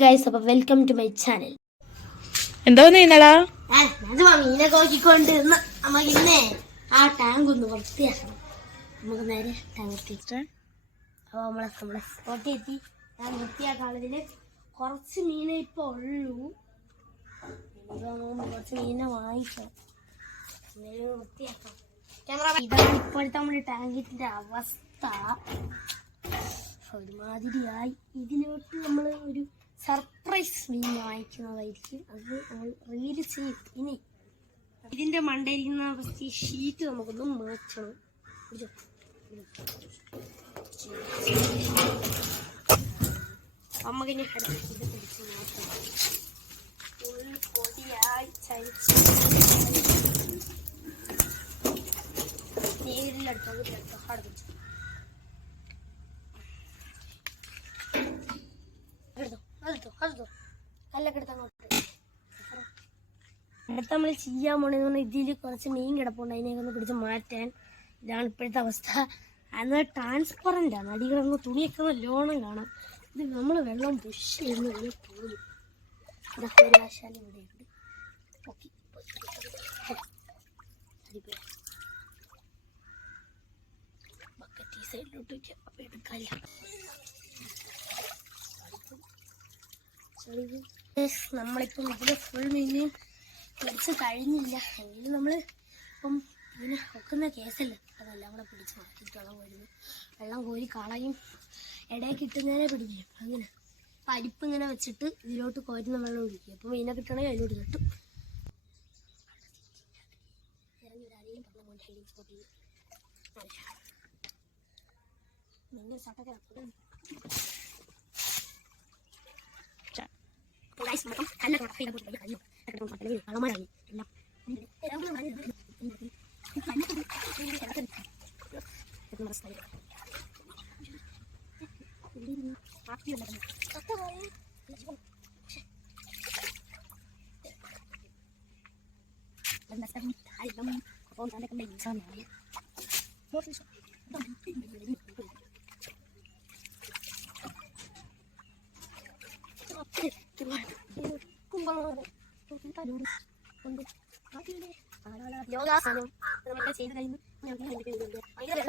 Guys, അപ്പോൾ welcome to my channel. എന്തോ നീന്നടാ മീനെ നോക്കിക്കൊണ്ട് നമുക്ക് ഇന്നേ ആ ടാങ്ക് ഒന്ന് വൃത്തിയാക്കണം. നമുക്ക് നേരെ ടാങ്ക് എത്തിയിട്ട് അപ്പോൾ നമ്മളെ സ്പോട്ടിൽ എത്തി. ഞാൻ വൃത്തിയാക്കാനുള്ളതിൽ കുറച്ച് മീനെ ഇപ്പോൾ ഉള്ളൂ. കുറച്ച് മീനെ വാങ്ങിക്കണം, വൃത്തിയാക്കാം. ഇതാണ് ഇപ്പോഴത്തെ നമ്മുടെ ടാങ്കിൻ്റെ അവസ്ഥ. ഒരുമാതിരിയായി. ഇതിലോട്ട് നമ്മൾ ഒരു സർപ്രൈസ് മീൻ വാങ്ങിക്കുന്നതായിരിക്കും. അത് നമ്മൾ റീല് ചെയ്യും. ഇനി ഇതിൻ്റെ മണ്ടയിരിക്കുന്ന ഈ ഷീറ്റ് നമുക്കൊന്ന് മാറ്റണം. നമുക്കിനി അടുത്ത് ഇത് പിടിച്ച് മാറ്റണം. ഉള്ളി പൊടിയായി ചരിച്ച് നേരിലെടുത്തോ അടുപ്പിച്ചു അടുത്ത നമ്മൾ ചെയ്യാൻ പോണെന്ന് പറഞ്ഞാൽ ഇതിൽ കുറച്ച് മീൻ കിടപ്പുണ്ട്. അതിനെയൊക്കെ ഒന്ന് പിടിച്ച് മാറ്റാൻ. ഇതാണ് ഇപ്പോഴത്തെ അവസ്ഥ. അത് ട്രാൻസ്പെറൻ്റ് ആണ്. അടികളങ്ങ് തുണിയൊക്കെ നല്ലോണം കാണാം. ഇത് നമ്മൾ വെള്ളം പുഷ് ചെയ്യുന്ന പോലും ഒരു ആശാല ഇവിടെയുണ്ട്. ഓക്കെ, ബക്കറ്റ് ഈ സൈഡിലോട്ട് വയ്ക്കാം. അപ്പം എടുക്കാല്ല. നമ്മളിപ്പം ഇതിൽ ഫുൾ മീന് പിടിച്ച് കഴിഞ്ഞില്ല. എങ്കിലും നമ്മൾ ഇപ്പം ഇതിനെ വെക്കുന്ന കേസല്ല, അതെല്ലാം കൂടെ പിടിച്ച് മാറ്റിയിട്ട് വെള്ളം കോരി കളയും. ഇടയിൽ കിട്ടുന്നതിനെ പിടിക്കും. അങ്ങനെ പരിപ്പ് ഇങ്ങനെ വെച്ചിട്ട് ഇതിലോട്ട് കോരുന്ന വെള്ളം ഒഴിക്കും. അപ്പം മീനെ കിട്ടണമെങ്കിൽ അതിലോട്ട് കിട്ടും. യോഗാസനം നമ്മളൊക്കെ ചെയ്ത് കഴിയുമ്പോൾ എങ്ങനെ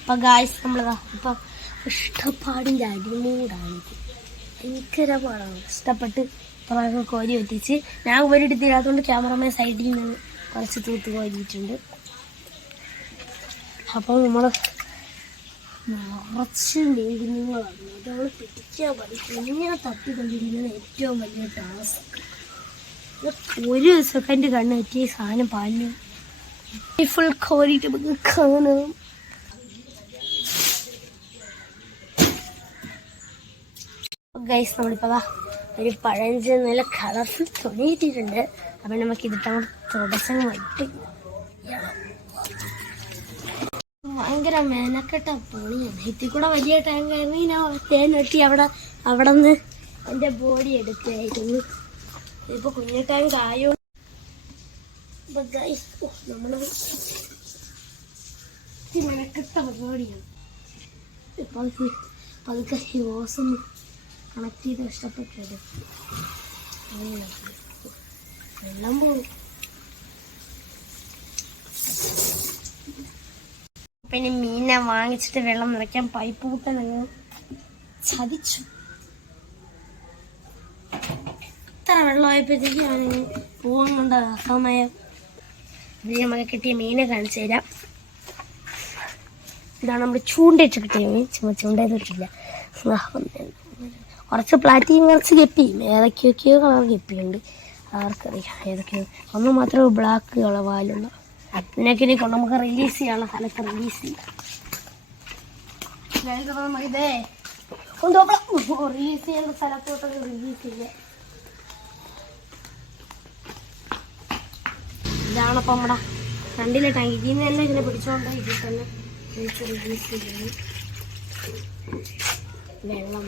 അപ്പൊ ഗായ്സ് നമ്മളതാ ഇപ്പൊ ഇഷ്ടപ്പാടിൻ്റെ അടിമൂടാണ്. ഭയങ്കര പാടാണ്. ഇഷ്ടപ്പെട്ട് പുറകെ കോരി വെട്ടിച്ച് ഞാൻ ഒരിടത്തില്ലാത്തതുകൊണ്ട് ക്യാമറമാൻ സൈഡിൽ നിന്ന് കുറച്ച് തൂത്ത് കോരിയിട്ടുണ്ട്. അപ്പോൾ നമ്മൾ നിറച്ച് മീനുകളാണ്. അത് നമ്മൾ പിടിക്കാൻ പഠിക്കും. ഇങ്ങനെ തപ്പിക്കൊണ്ടിരിക്കുന്നത് ഏറ്റവും വലിയ ടാസ്ക്. ഒരു സെക്കൻഡ് കണ്ണ് പറ്റിയ സാധനം പാലിന് ഫുൾ കോരിയിട്ട് നമുക്ക് കാണാം. ഗൈസ് നമ്മളിപ്പോൾ ഒരു പഴഞ്ച് നല്ല കളർഫുൾ തുണി കിട്ടിയിട്ടുണ്ട്. അപ്പം നമുക്കിതിട്ടങ്ങ് തുടച്ചങ്ങ് വൈറ്റ്. ഭയങ്കര മെനക്കെട്ട പണിയാണ്. ഇതിൽ കൂടെ വലിയ ടാങ്ക് ആയിരുന്നു. ഞാൻ തേൻ വെട്ടി അവിടെ നിന്ന് എൻ്റെ ബോഡി എടുക്കുകയായിരുന്നു. ഇപ്പോൾ കുഞ്ഞു ടാങ്ക് ആയോ. നമ്മൾ മെനക്കെട്ട പരിപാടിയാണ്. ഇപ്പോൾ പതുക്കെ ഹോസൊന്ന് കണക്ട് ചെയ്ത് ഇഷ്ടപ്പെട്ടത് വെള്ളം പോകും. പിന്നെ മീനെ വാങ്ങിച്ചിട്ട് വെള്ളം നിറയ്ക്കാൻ പൈപ്പ് കൂട്ടാൻ അങ്ങ് ചതിച്ചു. ഇത്ര വെള്ളമായപ്പോഴത്തേക്ക് ഞാനങ്ങ് പോകാൻ കൊണ്ട് അസമയം. ഇതിന് നമുക്ക് കിട്ടിയ മീനെ കാണിച്ചു തരാം. ഇതാണ് നമ്മൾ ചൂണ്ടയിട്ട് കിട്ടിയ മീൻ. ചൂണ്ടയിട്ടില്ല. കുറച്ച് പ്ലാറ്റിയും കുറച്ച് ഗപ്പിയും ഏതൊക്കെയൊക്കെയോ കളർ ഗപ്പിയുണ്ട്. ആർക്കറിയാം ഏതൊക്കെയോ. ഒന്ന് മാത്രമേ ബ്ലാക്ക് കളർ വാലുള്ളൂ. അതിനൊക്കെ ഇനി നമുക്ക് റിലീസ് ചെയ്യാനുള്ള സ്ഥലത്ത് റിലീസ് ചെയ്യാം. നമുക്കിതേ റിലീസ് ചെയ്യുന്ന സ്ഥലത്തോട്ടൊക്കെ റിലീസ് ചെയ്യാം. ഇതാണപ്പം നമ്മുടെ രണ്ടിലെ ടാങ്ക്. ഇതിൽ നിന്ന് തന്നെ ഇങ്ങനെ പിടിച്ചോണ്ട് ഇതിൽ തന്നെ റിലീസ് ചെയ്യുന്നു. വെള്ളം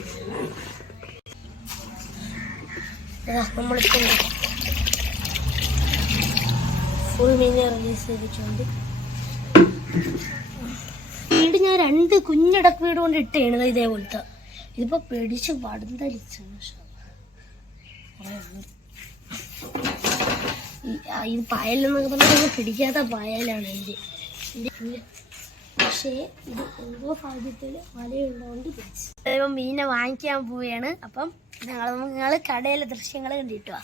നമ്മളിപ്പോൾ ഫുൾ മീനെ റിലീസ് ചെയ്തിട്ടുണ്ട്. വീട് ഞാൻ 2 കുഞ്ഞിടക്ക് വീട് കൊണ്ട് ഇട്ടാണ് ഇതേപോലത്തെ. ഇതിപ്പോ പിടിച്ച് പടുന്തരിച്ചാണ്. ഇത് പായലെന്നൊക്കെ പറഞ്ഞാൽ പിടിക്കാത്ത പായലാണ് എൻ്റെ. പക്ഷേ ഇത് എന്തോ ഭാഗ്യത്തിൽ വലയുള്ളതുകൊണ്ട് പിടിച്ചു. ഇപ്പം മീനെ വാങ്ങിക്കാൻ പോവുകയാണ്. അപ്പം നിങ്ങൾ കടയിലെ ദൃശ്യങ്ങൾ കണ്ടിട്ട് വാ.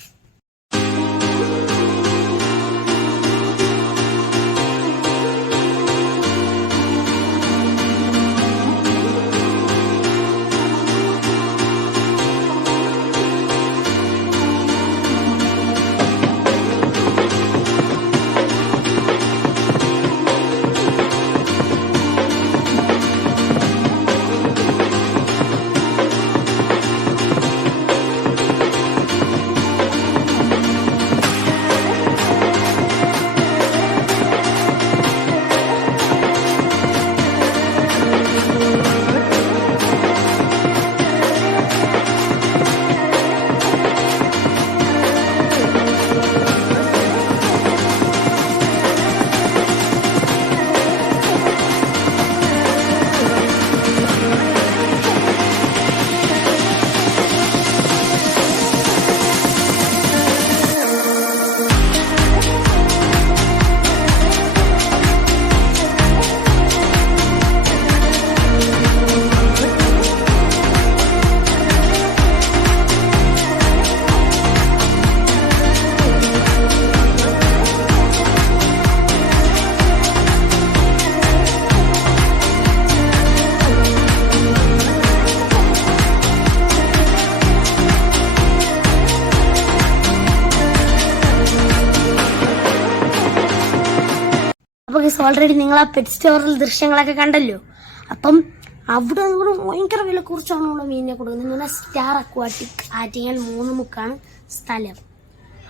ഓൾറെഡി നിങ്ങൾ ആ പെറ്റ് സ്റ്റോറിൽ ദൃശ്യങ്ങളൊക്കെ കണ്ടല്ലോ. അപ്പം അവിടെ നമ്മൾ ഭയങ്കര വില കുറിച്ചാണ് നമ്മൾ മീനിനെ കൊടുക്കുന്നത്. എന്ന് പറഞ്ഞാൽ സ്റ്റാർ അക്വാട്ടിക് ആറ്റിങ്ങൽ 3 മുക്കാണ് സ്ഥലം.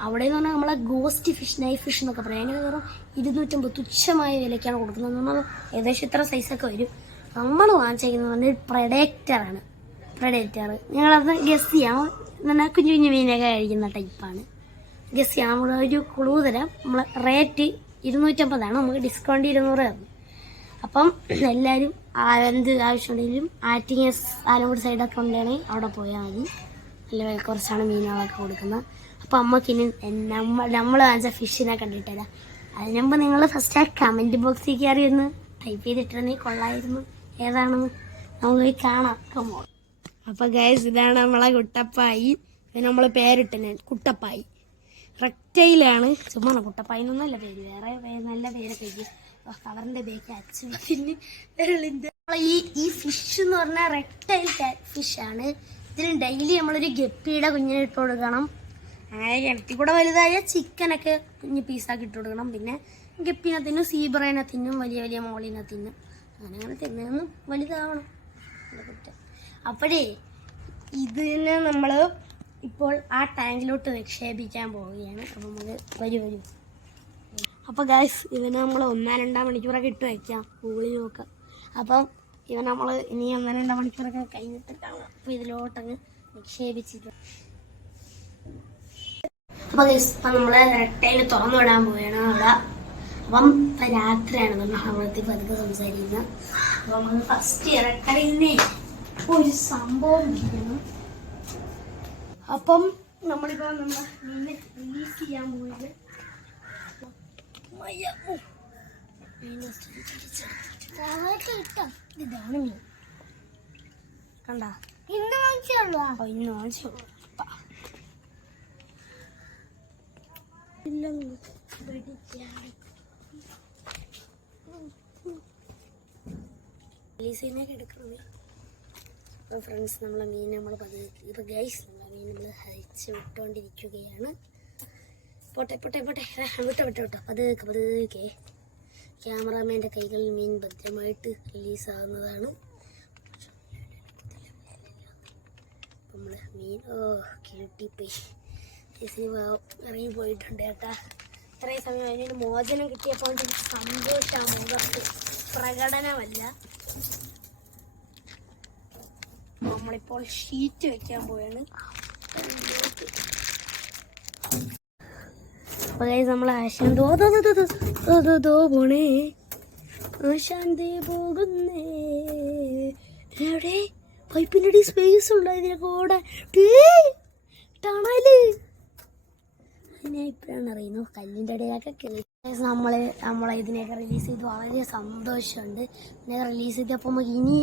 അവിടെ എന്ന് പറഞ്ഞാൽ നമ്മളെ ഗോസ്റ്റ് ഫിഷ്, നൈഫ് ഫിഷ് എന്നൊക്കെ പറയാം. അതിന് വെറും 250 തുച്ഛമായ വിലയ്ക്കാണ് കൊടുക്കുന്നത്. നമ്മൾ ഏകദേശം ഇത്ര സൈസൊക്കെ വരും. നമ്മൾ വാങ്ങിച്ചേക്കുന്നത് പറഞ്ഞാൽ പ്രൊഡക്റ്ററാണ്. പ്രൊഡക്റ്റർ നിങ്ങളത് ഗസ് ചെയ്യാം. എന്നാൽ കുഞ്ഞു കുഞ്ഞു മീനൊക്കെ കഴിക്കുന്ന ടൈപ്പാണ്. ഗസ് ചെയ്യാം. നമ്മളൊരു ക്ലൂ തരാം. നമ്മൾ റേറ്റ് 250 നമുക്ക് ഡിസ്കൗണ്ട് 200 തന്നു. അപ്പം എല്ലാവരും എന്ത് ആവശ്യമുണ്ടെങ്കിലും ആറ്റിങ്ങൽ ആലമ്പൂർ സൈഡൊക്കെ ഉണ്ടെങ്കിൽ അവിടെ പോയാൽ മതി. നല്ല വില കുറച്ചാണ് മീനുകളൊക്കെ കൊടുക്കുന്നത്. അപ്പം അമ്മക്കിനി നമ്മൾ വാങ്ങിച്ച ഫിഷിനെ കണ്ടിട്ടുതരാം. അതിന് മുമ്പ് നിങ്ങൾ ഫസ്റ്റ് ആ കമൻറ്റ് ബോക്സിൽ കയറി ഒന്ന് ടൈപ്പ് ചെയ്തിട്ടിരുന്നെങ്കിൽ കൊള്ളായിരുന്നു. ഏതാണെന്ന് നമുക്ക് പോയി കാണാം. കമോൺ. അപ്പം ഗൈസ്, ഇതാണ് നമ്മളെ കുട്ടപ്പായി. നമ്മൾ പേരിട്ടനെ കുട്ടപ്പായി. റെക്റ്റൈലാണ്. ചുമ്മാ കുട്ടപ്പായിന്നൊന്നുമല്ല പേര്, വേറെ നല്ല പേരൊക്കെ ഇരിക്കും. കവറിന്റെ ബേക്ക് അച്ഛന് ഈ ഫിഷ് എന്ന് പറഞ്ഞാൽ റെക്റ്റൈൽ ഫിഷ് ആണ്. ഇതിന് ഡെയിലി നമ്മളൊരു ഗപ്പിയുടെ കുഞ്ഞിനെ ഇട്ട് കൊടുക്കണം. അങ്ങനെ കിണറ്റി കൂടെ വലുതായ ചിക്കനൊക്കെ കുഞ്ഞ് പീസാക്കി ഇട്ട് കൊടുക്കണം. പിന്നെ ഗപ്പിനെ തിന്നും, സീബ്രേനെ തിന്നും, വലിയ വലിയ മോളിനെ തിന്നും. അങ്ങനെ തിന്നൊന്നും വലുതാവണം. അപ്പോഴേ ഇതിനെ നമ്മൾ ഇപ്പോൾ ആ ടാങ്കിലോട്ട് നിക്ഷേപിക്കാൻ പോവുകയാണ്. അപ്പം നമ്മൾ വരൂ. അപ്പോൾ ഗൈസ്, ഇവനെ നമ്മൾ 1-2 മണിക്കൂറൊക്കെ ഇട്ട് വയ്ക്കാം. ഗൂഗിളിൽ നോക്കാം. അപ്പം ഇവൻ നമ്മൾ ഇനി 1-2 മണിക്കൂറൊക്കെ കഴിഞ്ഞിട്ട് കാണാം. അപ്പോൾ ഇതിലോട്ടങ്ങ് നിക്ഷേപിച്ചിട്ട് അപ്പോൾ ഗൈസ്, ഇപ്പം നമ്മൾ റെക്റ്റൈൽ തുറന്നു വിടാൻ പോവുകയാണ് അവിടെ. അപ്പം ഇപ്പം രാത്രിയാണ് നമ്മളെത്തി പതുക്കെ സംസാരിക്കുന്നത്. അപ്പം നമ്മൾ ഫസ്റ്റ് റെക്റ്റൈലിനെ ഒരു സംഭവം ഇരിക്കുന്നു. അപ്പം നമ്മളിപ്പോൾ മീനെ റിലീസ് ചെയ്യാൻ പോയത് ഇതാണ് മീൻ. കണ്ട ഇന്ന് വാങ്ങിച്ചുള്ളൂ. ഇന്ന് വാങ്ങിച്ചുള്ളൂ. റിലീസിനൊക്കെ എടുക്കണത്. അപ്പോൾ ഫ്രണ്ട്സ്, നമ്മളെ മീൻ നമ്മൾ ഇപ്പോൾ ഗൈസ് നമ്മളെ മീൻ നമ്മൾ ഹരിച്ച് വിട്ടുകൊണ്ടിരിക്കുകയാണ്. പോട്ടെ വിട്ടോ പതുക്കെ ക്യാമറാമാൻ്റെ കൈകളിൽ മീൻ ഭദ്രമായിട്ട് റിലീസാകുന്നതാണ്. നമ്മൾ മീൻ കിട്ടിപ്പോയി ഇറങ്ങി പോയിട്ടുണ്ട് കേട്ടാ. ഇത്രയും സമയം അതിനൊരു മോചനം കിട്ടിയപ്പോൾ സന്തോഷമാണ്. മുഖത്ത് പ്രകടനമല്ല. നമ്മളിപ്പോൾ ഷീറ്റ് വെക്കാൻ പോവാണ്. അപ്പോൾ ഗൈസ് നമ്മൾ ആശാന്ത് പോണേ, ആശാന്തി പോകുന്നേ. എവിടെ പൈപ്പിൻ്റെ അടി സ്പേസ് ഉണ്ടോ ഇതിനെ കൂടെ ടണല്? ഞാൻ ഇപ്പോഴാണ് അറിയുന്നു കല്ലിൻ്റെ ഇടയിലൊക്കെ കയറി. നമ്മളെ ഇതിനെയൊക്കെ റിലീസ് ചെയ്ത് വളരെ സന്തോഷമുണ്ട്. ഇതിനെ റിലീസ് ചെയ്തപ്പോൾ നമുക്ക് ഇനി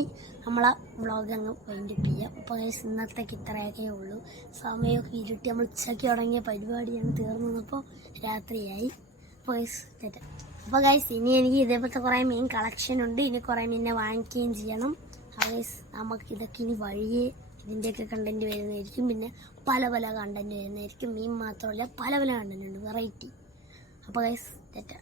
നമ്മളെ വ്ളോഗ് അങ്ങ് വൈൻഡപ്പ് ചെയ്യാം. അപ്പോൾ ഗൈസ് ഇന്നത്തേക്ക് ഇത്രയൊക്കെ ഉള്ളൂ. സമയമൊക്കെ ഇരുട്ടി നമ്മൾ ഉച്ചയ്ക്ക് തുടങ്ങിയ പരിപാടിയാണ് തീർന്നു വന്നപ്പോൾ രാത്രിയായി. അപ്പോൾ ഗൈസ് തെറ്റ. അപ്പോൾ ഗൈസ് ഇനി എനിക്ക് ഇതേപോലത്തെ കുറേ മീൻ കളക്ഷൻ ഉണ്ട്. ഇനി കുറേ മീനിനെ വാങ്ങിക്കുകയും ചെയ്യണം. അപ്പോൾ ഗൈസ് നമുക്ക് ഇതൊക്കെ ഇനി വഴിയേ ഇതിൻ്റെയൊക്കെ കണ്ടൻറ്റ് വരുന്നതായിരിക്കും. പിന്നെ പല പല കണ്ടൻറ്റ് വരുന്നതായിരിക്കും. മീൻ മാത്രമല്ല പല പല കണ്ടൻറ്റ് ഉണ്ട്, വെറൈറ്റി. അപ്പോൾ ഗൈസ് തെറ്റ.